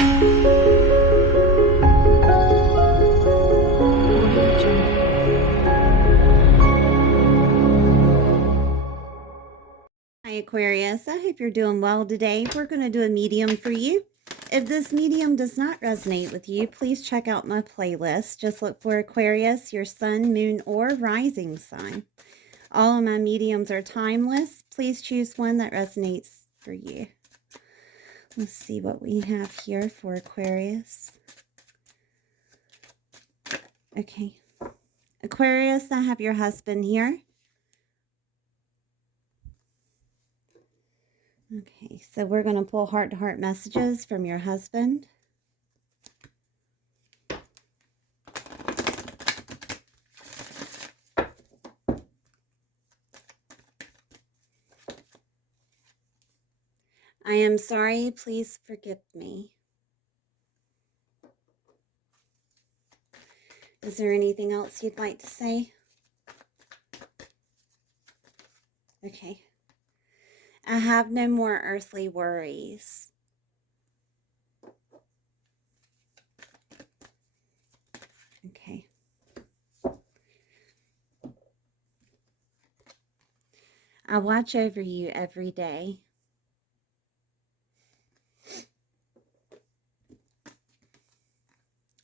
Hi Aquarius, I hope you're doing well today. We're going to do a medium for you. If this medium does not resonate with you, please check out my playlist. Just look for Aquarius, your sun, moon, or rising sign. All of my mediums are timeless. Please choose one that resonates for you. Let's see what we have here for Aquarius. Okay. Aquarius, I have your husband here. Okay, so we're going to pull heart-to-heart messages from your husband. I am sorry, please forgive me. Is there anything else you'd like to say? Okay. I have no more earthly worries. Okay. I watch over you every day.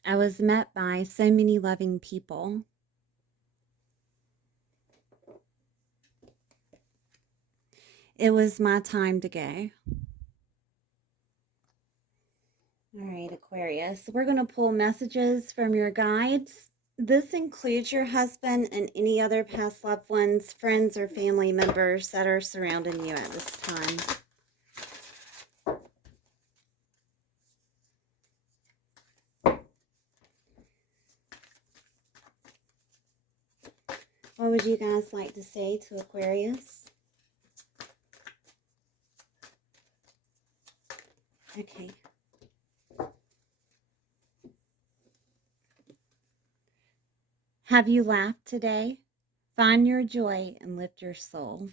I was met by so many loving people. It was my time to go. All right, Aquarius. We're going to pull messages from your guides. This includes your husband and any other past loved ones, friends, or family members that are surrounding you at this time. What would you guys like to say to Aquarius? Okay. Have you laughed today? Find your joy and lift your soul.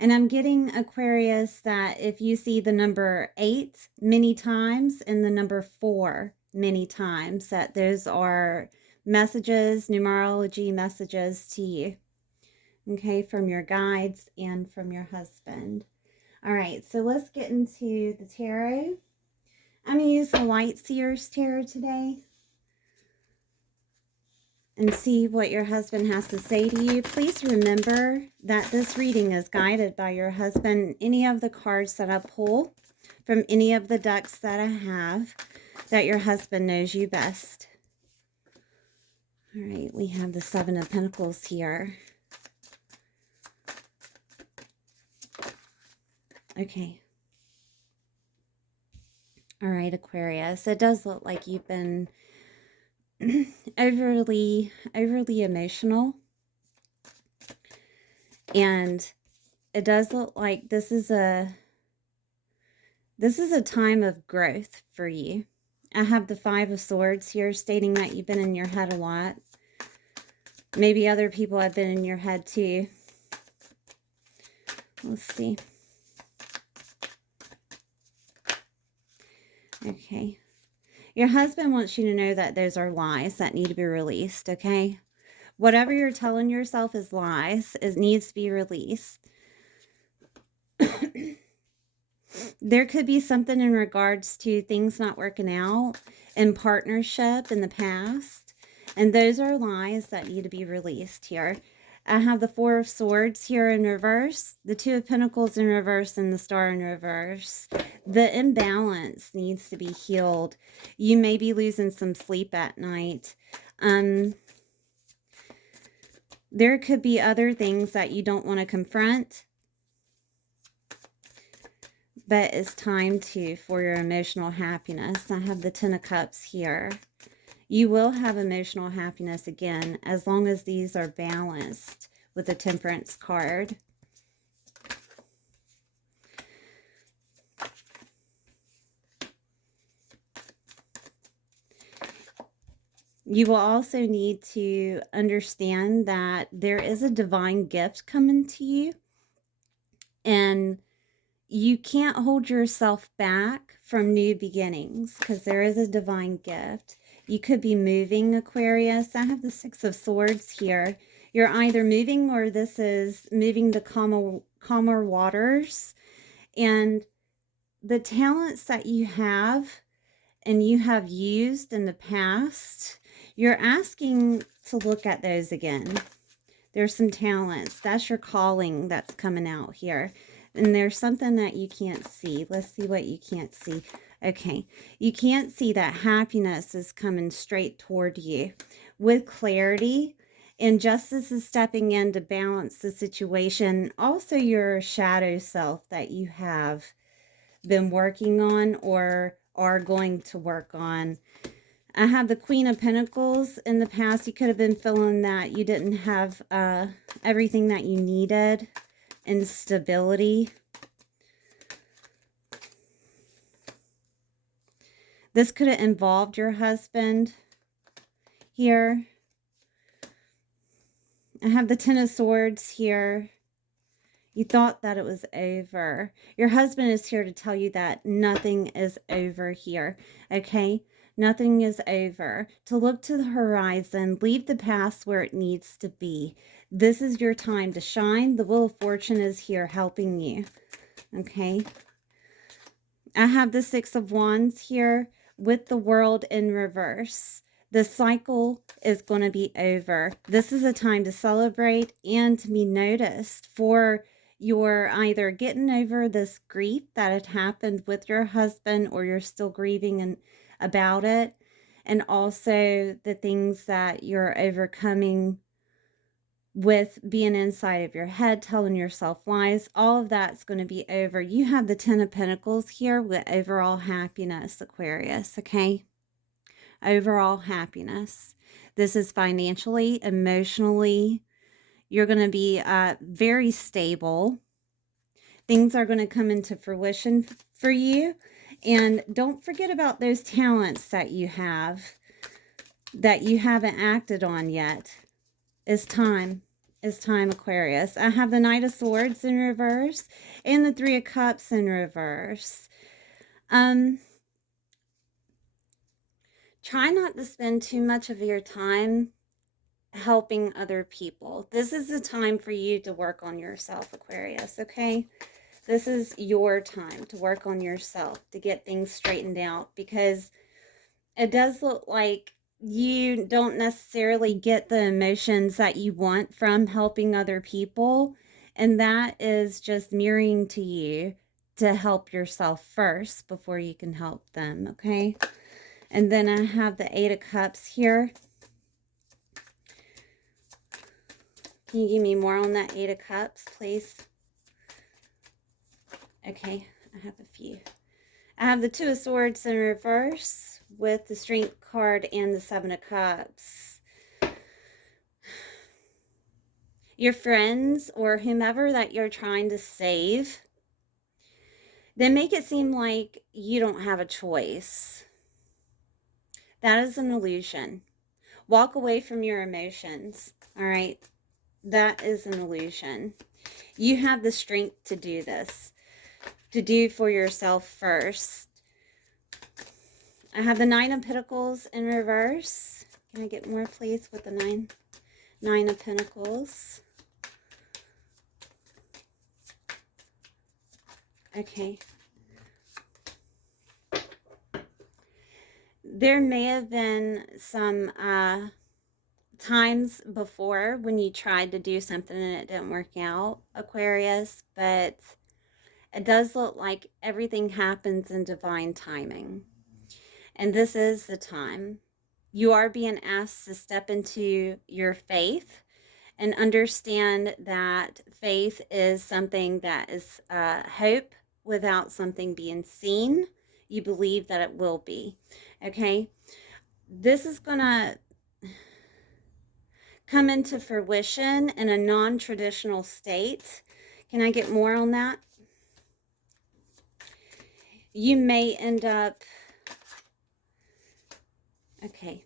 And I'm getting, Aquarius, that if you see the number 8 many times and the number 4 many times, that those are messages, numerology messages to you. Okay, from your guides and from your husband. All right, so let's get into the tarot. I'm going to use the Light Seers Tarot today and see what your husband has to say to you. Please remember that this reading is guided by your husband. Any of the cards that I pull from any of the decks that I have, that your husband knows you best. All right, we have the Seven of Pentacles here. Okay. All right, Aquarius. It does look like you've been overly emotional. And it does look like this is a time of growth for you. I have the Five of Swords here, stating that you've been in your head a lot. Maybe other people have been in your head too. Let's see. Okay. Your husband wants you to know that those are lies that need to be released, okay? Whatever you're telling yourself is lies. It needs to be released. There could be something in regards to things not working out in partnership in the past. And those are lies that need to be released here. I have the Four of Swords here in reverse, the Two of Pentacles in reverse, and the Star in reverse. The imbalance needs to be healed. You may be losing some sleep at night. There could be other things that you don't want to confront, but it's time for your emotional happiness. I have the Ten of Cups here. You will have emotional happiness again, as long as these are balanced with the Temperance card. You will also need to understand that there is a divine gift coming to you, and you can't hold yourself back from new beginnings because there is a divine gift. You could be moving, Aquarius. I have the Six of Swords here. You're either moving or this is moving the calmer waters. And the talents that you have and you have used in the past, you're asking to look at those again. There's some talents. That's your calling that's coming out here. And there's something that you can't see. Let's see what you can't see. Okay. You can't see that happiness is coming straight toward you with clarity. And justice is stepping in to balance the situation. Also, your shadow self that you have been working on or are going to work on. I have the Queen of Pentacles. In the past, you could have been feeling that you didn't have everything that you needed in stability. This could have involved your husband here. I have the Ten of Swords here. You thought that it was over. Your husband is here to tell you that nothing is over here, okay? Nothing is over. To look to the horizon, leave the past where it needs to be. This is your time to shine. The Wheel of Fortune is here helping you, okay? I have the Six of Wands here with the World in reverse. The cycle is going to be over. This is a time to celebrate and to be noticed for you're either getting over this grief that had happened with your husband or you're still grieving about it. And also the things that you're overcoming with being inside of your head, telling yourself lies. All of that's going to be over. You have the Ten of Pentacles here with overall happiness, Aquarius, okay? Overall happiness. This is financially, emotionally. You're going to be very stable. Things are going to come into fruition for you. And don't forget about those talents that you have that you haven't acted on yet. It's time. It's time, Aquarius. I have the Knight of Swords in reverse and the Three of Cups in reverse. Try not to spend too much of your time helping other people. This is the time for you to work on yourself, Aquarius, okay? This is your time to work on yourself, to get things straightened out, because it does look like you don't necessarily get the emotions that you want from helping other people. And that is just mirroring to you to help yourself first before you can help them, okay? And then I have the Eight of Cups here. Can you give me more on that Eight of Cups, please? Okay, I have a few. I have the Two of Swords in reverse with the Strength card and the Seven of Cups. Your friends or whomever that you're trying to save, they make it seem like you don't have a choice. That is an illusion. Walk away from your emotions, all right? That is an illusion. You have the strength to do this, to do for yourself first. I have the Nine of Pentacles in reverse. Can I get more, please, with the Nine of Pentacles? Okay. There may have been some times before when you tried to do something and it didn't work out, Aquarius, but it does look like everything happens in divine timing. And this is the time. You are being asked to step into your faith and understand that faith is something that is hope without something being seen. You believe that it will be, okay? This is going to come into fruition in a non-traditional state. Can I get more on that? You may end up, okay,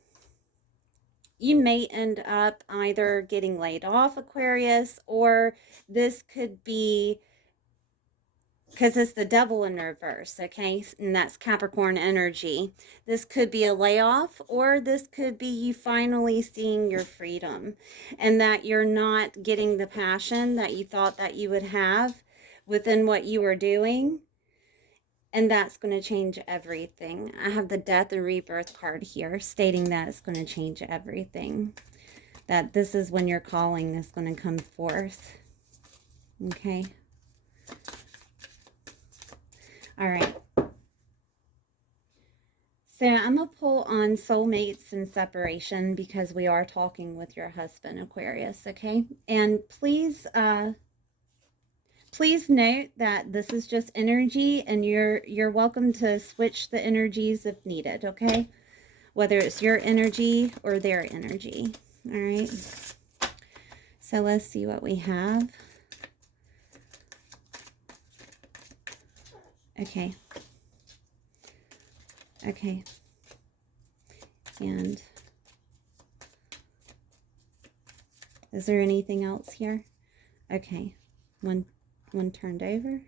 you may end up either getting laid off, Aquarius, or this could be because it's the devil in reverse, okay? And that's Capricorn energy. This could be a layoff, or this could be you finally seeing your freedom, and that you're not getting the passion that you thought that you would have within what you were doing. And that's going to change everything. I have the death and rebirth card here stating that it's going to change everything. That this is when your calling is going to come forth. Okay. All right. So I'm going to pull on soulmates and separation because we are talking with your husband, Aquarius, okay? And please note that this is just energy, and you're welcome to switch the energies if needed, okay? Whether it's your energy or their energy. All right. So let's see what we have. Okay. Okay. And is there anything else here? Okay. One turned over.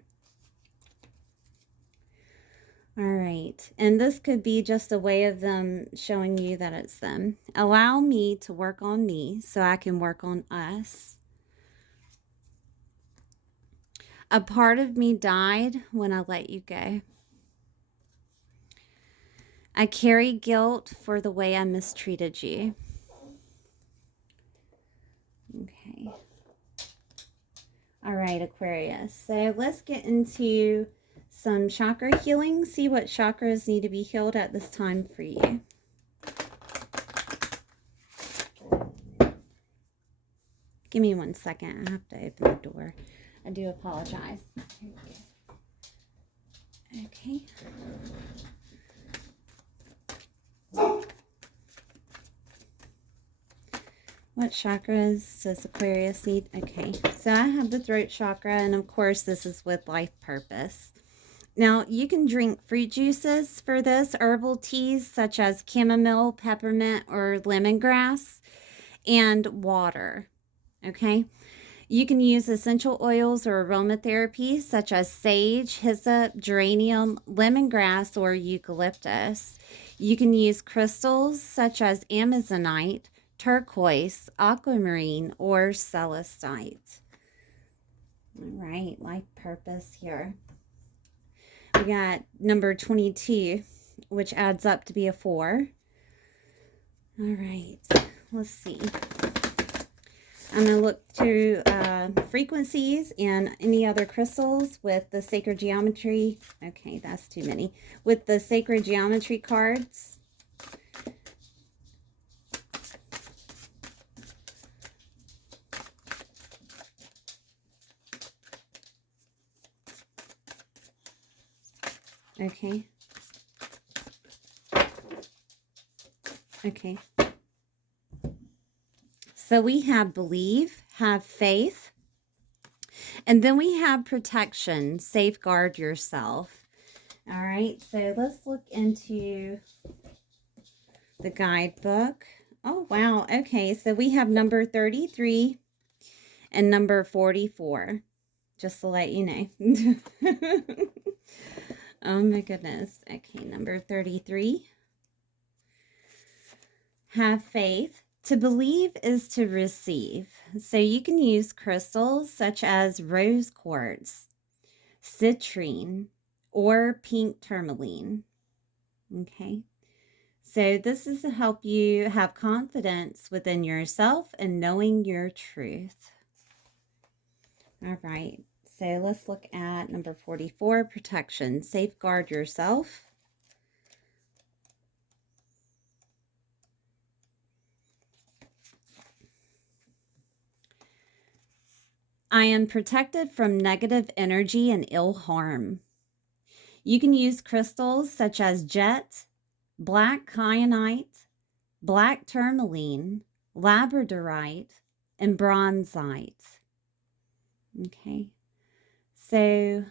All right. And this could be just a way of them showing you that it's them. Allow me to work on me so I can work on us. A part of me died when I let you go. I carry guilt for the way I mistreated you. Okay. All right, Aquarius. So let's get into some chakra healing. See what chakras need to be healed at this time for you. Give me 1 second. I have to open the door. I do apologize. Okay. What chakras does Aquarius need? Okay, so I have the throat chakra, and of course this is with life purpose. Now, you can drink fruit juices for this, herbal teas such as chamomile, peppermint, or lemongrass, and water, okay? You can use essential oils or aromatherapy such as sage, hyssop, geranium, lemongrass, or eucalyptus. You can use crystals such as amazonite, turquoise, aquamarine, or celestite. All right, life purpose here. We got number 22, which adds up to be a 4. All right, let's see. I'm going to look through frequencies and any other crystals with the sacred geometry. Okay, that's too many. With the sacred geometry cards. Okay. Okay. So we have believe, have faith, and then we have protection, safeguard yourself. All right, so let's look into the guidebook. Oh, wow. Okay, so we have number 33 and number 44, just to let you know. Oh, my goodness. Okay, number 33. Have faith. To believe is to receive. So you can use crystals such as rose quartz, citrine, or pink tourmaline. Okay. So this is to help you have confidence within yourself and knowing your truth. All right. So let's look at number 44, protection. Safeguard yourself. I am protected from negative energy and ill harm. You can use crystals such as jet, black kyanite, black tourmaline, labradorite, and bronzite. Okay, so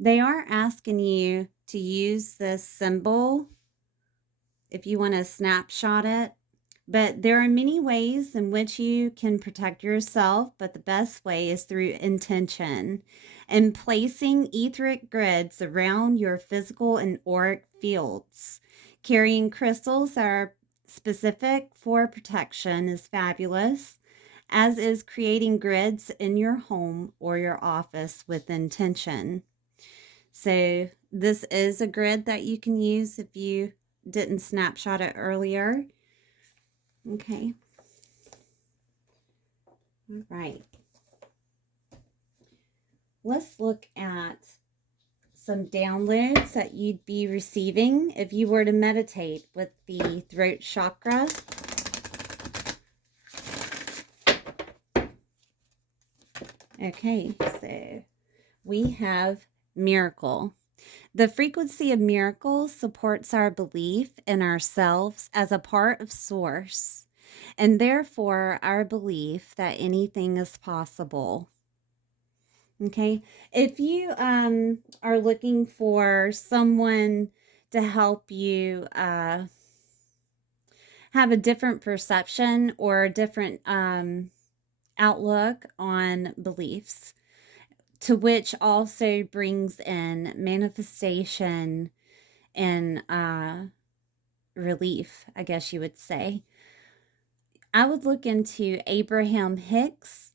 they are asking you to use this symbol if you want to snapshot it But there are many ways in which you can protect yourself, but the best way is through intention and placing etheric grids around your physical and auric fields. Carrying crystals that are specific for protection is fabulous, as is creating grids in your home or your office with intention. So this is a grid that you can use if you didn't snapshot it earlier. Okay. All right. Let's look at some downloads that you'd be receiving if you were to meditate with the throat chakra. Okay, so we have miracle. The frequency of miracles supports our belief in ourselves as a part of source, and therefore our belief that anything is possible. Okay, if you are looking for someone to help you have a different perception or a different outlook on beliefs, to which also brings in manifestation and relief, I guess you would say, I would look into Abraham Hicks.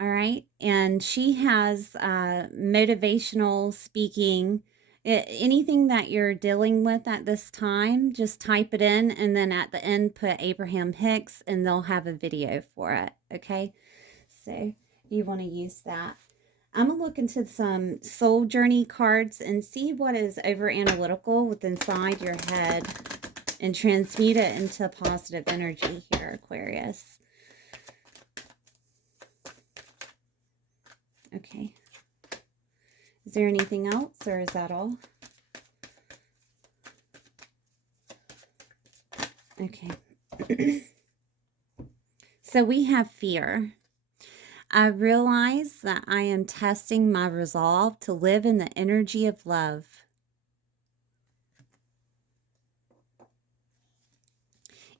All right. And she has motivational speaking. Anything that you're dealing with at this time, just type it in and then at the end put Abraham Hicks and they'll have a video for it. Okay. So you want to use that. I'm going to look into some soul journey cards and see what is over analytical within inside your head and transmute it into positive energy here, Aquarius. Okay. Is there anything else or is that all? Okay. So we have fear. I realize that I am testing my resolve to live in the energy of love.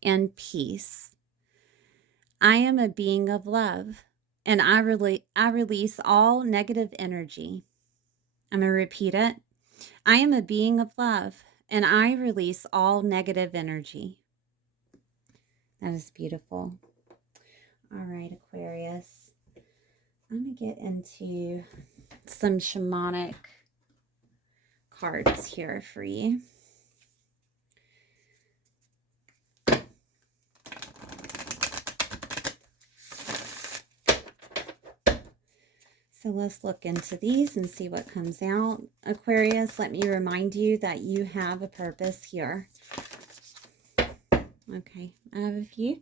And peace. I am a being of love, and I release all negative energy. I'm going to repeat it. I am a being of love, and I release all negative energy. That is beautiful. All right, Aquarius. I'm going to get into some shamanic cards here for you. So let's look into these and see what comes out. Aquarius, let me remind you that you have a purpose here. Okay, I have a few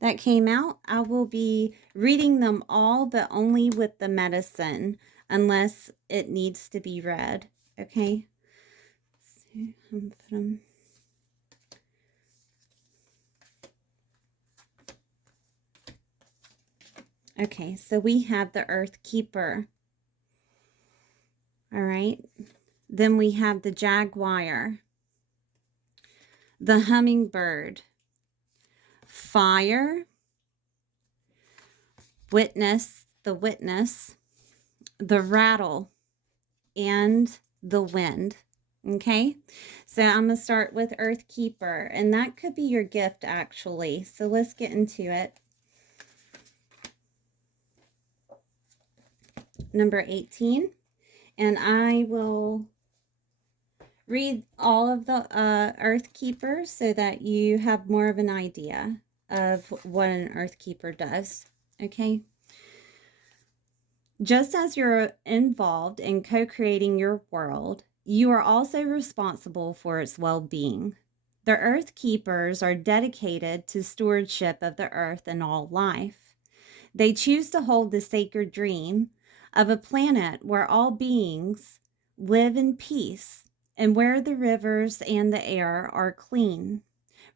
that came out. I will be reading them all, but only with the medicine, unless it needs to be read. Okay, so I'm going to put them. Okay, so we have the Earth Keeper. All right. Then we have the Jaguar, the Hummingbird, Fire, Witness, the Witness, the Rattle, and the Wind. Okay, so I'm going to start with Earth Keeper, and that could be your gift, actually. So let's get into it. Number 18, and I will read all of the Earth Keepers so that you have more of an idea of what an Earth Keeper does. Okay. Just as you're involved in co-creating your world, you are also responsible for its well-being. The Earth Keepers are dedicated to stewardship of the earth and all life. They choose to hold the sacred dream of a planet where all beings live in peace and where the rivers and the air are clean.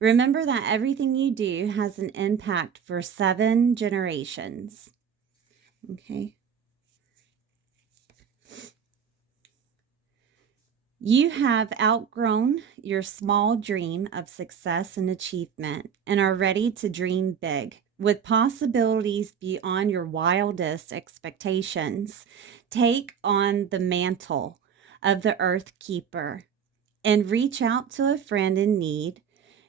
Remember that everything you do has an impact for 7 generations. Okay. You have outgrown your small dream of success and achievement and are ready to dream big with possibilities beyond your wildest expectations. Take on the mantle of the Earth Keeper and reach out to a friend in need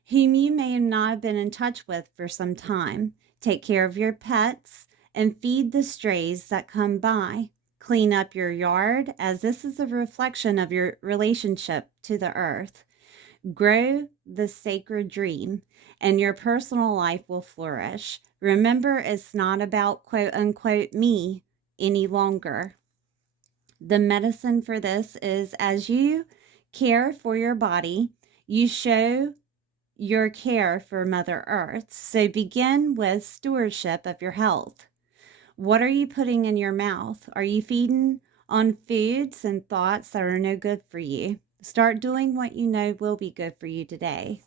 whom you may not have been in touch with for some time. Take care of your pets and feed the strays that come by. Clean up your yard, as this is a reflection of your relationship to the earth. Grow the sacred dream, and your personal life will flourish. Remember, it's not about quote unquote me any longer. The medicine for this is as you care for your body, you show your care for Mother Earth. So begin with stewardship of your health. What are you putting in your mouth? Are you feeding on foods and thoughts that are no good for you? Start doing what you know will be good for you today.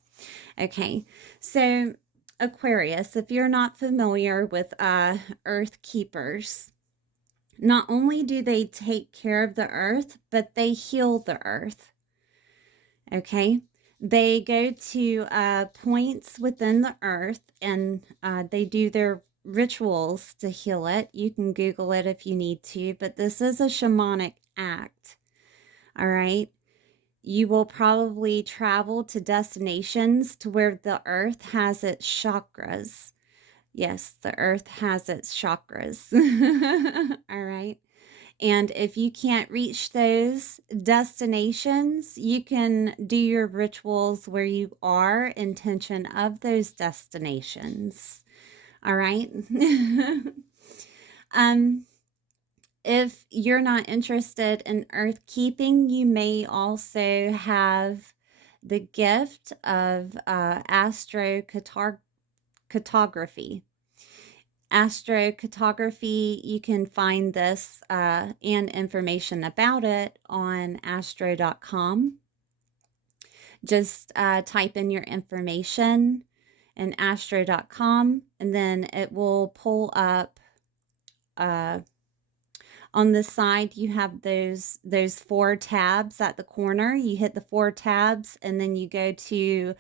Okay, so Aquarius, if you're not familiar with Earth Keepers, not only do they take care of the earth, but they heal the earth. Okay, they go to points within the earth and they do their rituals to heal it. You can Google it if you need to, but this is a shamanic act. All right. You will probably travel to destinations to where the earth has its chakras. Yes, the earth has its chakras. All right. And if you can't reach those destinations, you can do your rituals where you are intention of those destinations. All right. um, if you're not interested in earth keeping, you may also have the gift of astrocartography. Astrocartography, you can find this and information about it on astro.com. Just type in your information in astro.com and then it will pull up on the side. You have those 4 tabs at the corner. You hit the 4 tabs and then you go to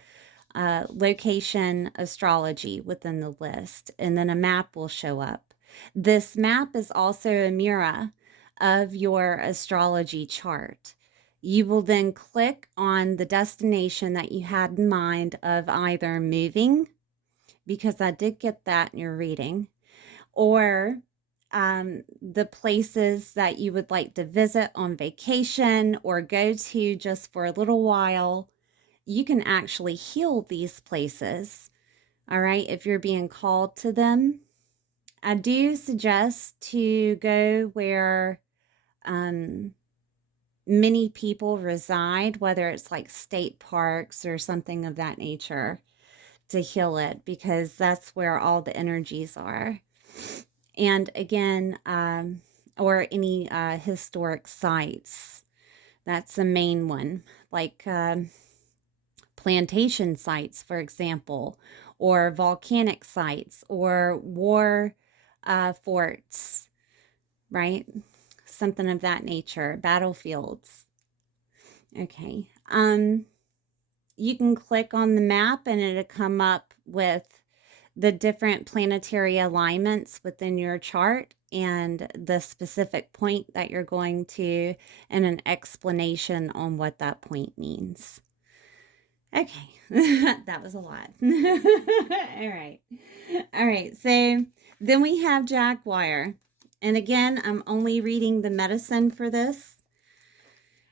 location astrology within the list, and then a map will show up. This map is also a mirror of your astrology chart. You will then click on the destination that you had in mind of either moving, because I did get that in your reading, or the places that you would like to visit on vacation or go to just for a little while. You can actually heal these places, all right, if you're being called to them. I do suggest to go where many people reside, whether it's like state parks or something of that nature, to heal it, because that's where all the energies are. And again, or any historic sites. That's the main one, like plantation sites, for example, or volcanic sites, or war forts, right? Something of that nature, battlefields. Okay. You can click on the map and it'll come up with the different planetary alignments within your chart and the specific point that you're going to, and an explanation on what that point means. Okay, that was a lot. All right. All right, so then we have Jaguar. And again, I'm only reading the medicine for this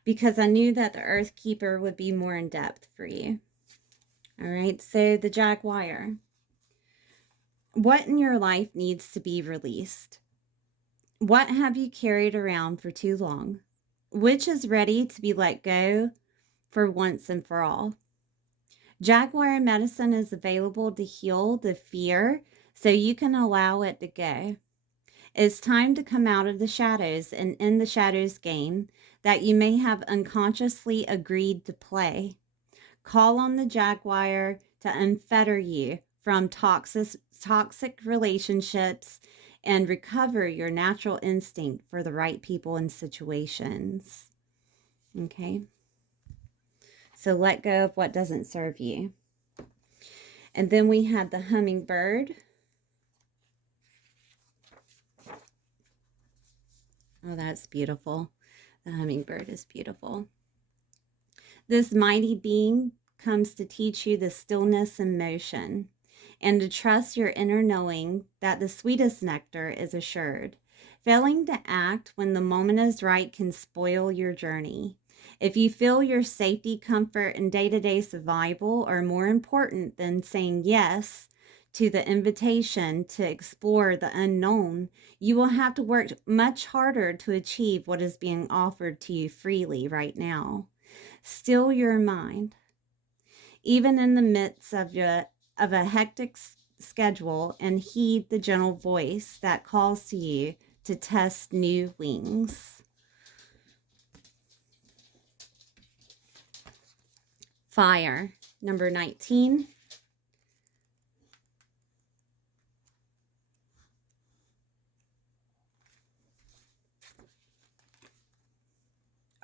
because I knew that the Earth Keeper would be more in depth for you. All right, so the Jaguar. What in your life needs to be released? What have you carried around for too long? Which is ready to be let go for once and for all? Jaguar medicine is available to heal the fear so you can allow it to go. It's time to come out of the shadows and end the shadows game that you may have unconsciously agreed to play. Call on the Jaguar to unfetter you from toxic relationships and recover your natural instinct for the right people and situations. Okay. So let go of what doesn't serve you. And then we had the hummingbird. Oh, that's beautiful. The hummingbird is beautiful. This mighty being comes to teach you the stillness and motion, and to trust your inner knowing that the sweetest nectar is assured. Failing to act when the moment is right can spoil your journey. If you feel your safety, comfort, and day-to-day survival are more important than saying yes to the invitation to explore the unknown, you will have to work much harder to achieve what is being offered to you freely right now. Still your mind. Even in the midst of a hectic schedule, and heed the gentle voice that calls to you to test new wings. Fire, number 19.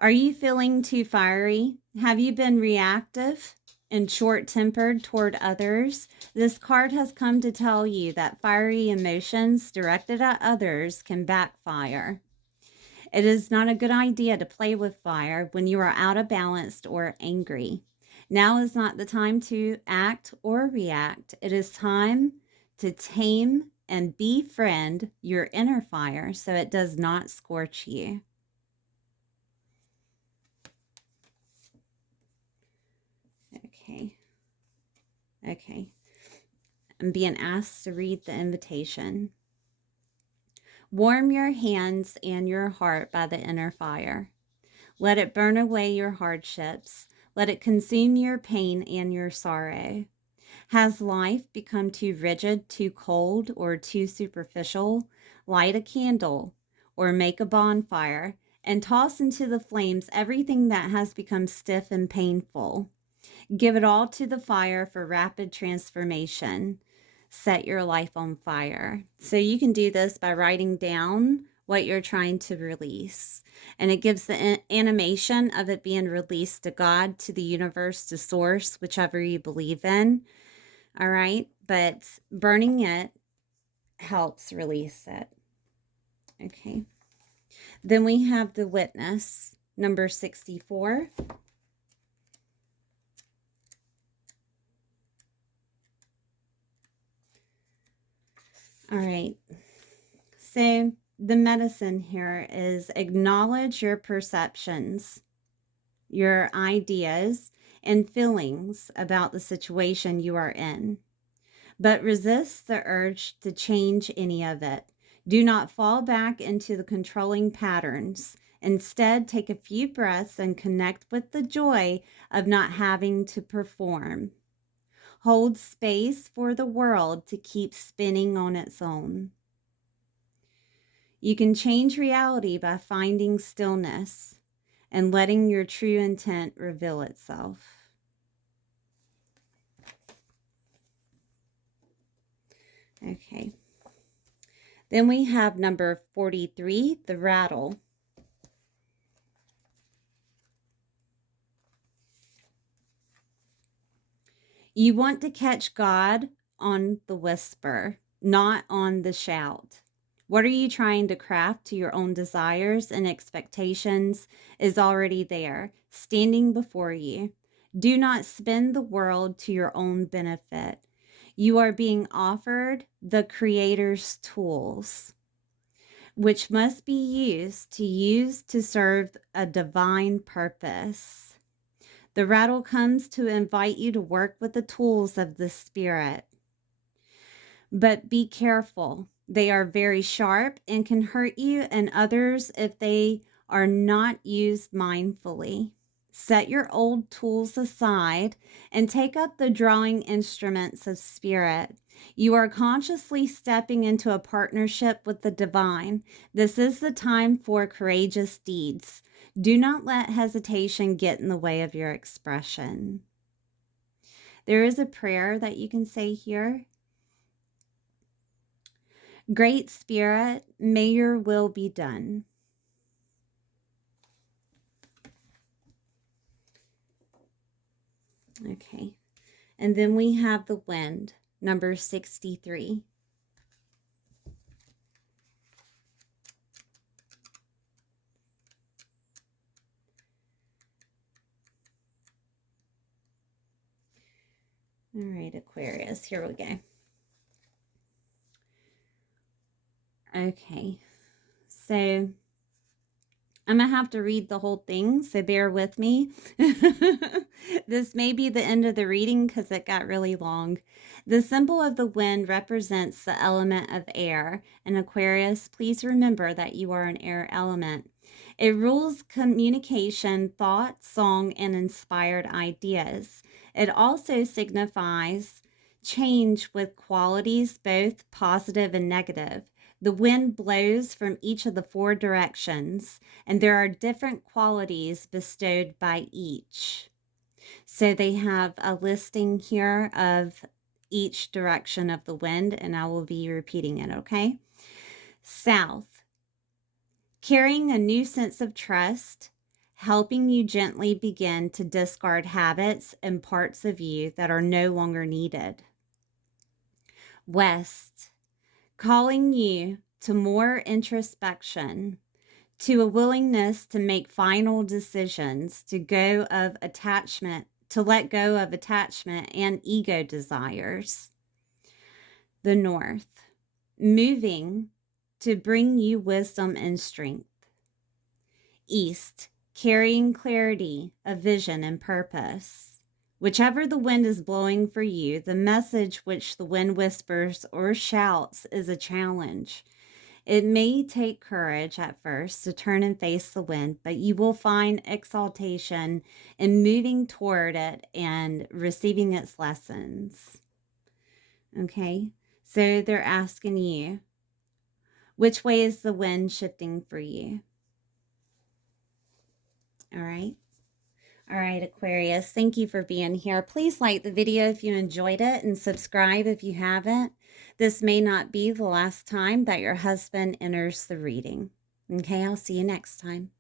Are you feeling too fiery? Have you been reactive and short-tempered toward others? This card has come to tell you that fiery emotions directed at others can backfire. It is not a good idea to play with fire when you are out of balance or angry. Now is not the time to act or react. It is time to tame and befriend your inner fire so it does not scorch you. Okay. I'm being asked to read the invitation. Warm your hands and your heart by the inner fire. Let it burn away your hardships. Let it consume your pain and your sorrow. Has life become too rigid, too cold, or too superficial? Light a candle or make a bonfire and toss into the flames everything that has become stiff and painful. Give it all to the fire for rapid transformation. Set your life on fire. So you can do this by writing down what you're trying to release. And it gives the animation of it being released to God, to the universe, to source, whichever you believe in. All right. But burning it helps release it. Okay. Then we have the witness, number 64. All right. So the medicine here is acknowledge your perceptions, your ideas, and feelings about the situation you are in, but resist the urge to change any of it. Do not fall back into the controlling patterns. Instead, take a few breaths and connect with the joy of not having to perform. Hold space for the world to keep spinning on its own. You can change reality by finding stillness and letting your true intent reveal itself. Okay. Then we have number 43, the rattle. You want to catch God on the whisper, not on the shout. What are you trying to craft to your own desires and expectations is already there, standing before you. Do not spin the world to your own benefit. You are being offered the Creator's tools, which must be used to serve a divine purpose. The rattle comes to invite you to work with the tools of the Spirit. But be careful. They are very sharp and can hurt you and others if they are not used mindfully. Set your old tools aside and take up the drawing instruments of Spirit. You are consciously stepping into a partnership with the divine. This is the time for courageous deeds. Do not let hesitation get in the way of your expression. There is a prayer that you can say here. Great Spirit, may your will be done. Okay. And then we have the wind, number 63. All right, Aquarius, here we go. Okay, so I'm going to have to read the whole thing, so bear with me. This may be the end of the reading because it got really long. The symbol of the wind represents the element of air. And Aquarius, please remember that you are an air element. It rules communication, thought, song, and inspired ideas. It also signifies change with qualities both positive and negative. The wind blows from each of the four directions, and there are different qualities bestowed by each. So they have a listing here of each direction of the wind, and I will be repeating it, okay? South, carrying a new sense of trust, helping you gently begin to discard habits and parts of you that are no longer needed. West, calling you to more introspection, to a willingness to make final decisions, to let go of attachment and ego desires. The North, moving to bring you wisdom and strength. East, carrying clarity of vision and purpose. Whichever the wind is blowing for you, the message which the wind whispers or shouts is a challenge. It may take courage at first to turn and face the wind, but you will find exaltation in moving toward it and receiving its lessons. Okay, so they're asking you, which way is the wind shifting for you? All right. All right, Aquarius, thank you for being here. Please like the video if you enjoyed it and subscribe if you haven't. This may not be the last time that your husband enters the reading. Okay, I'll see you next time.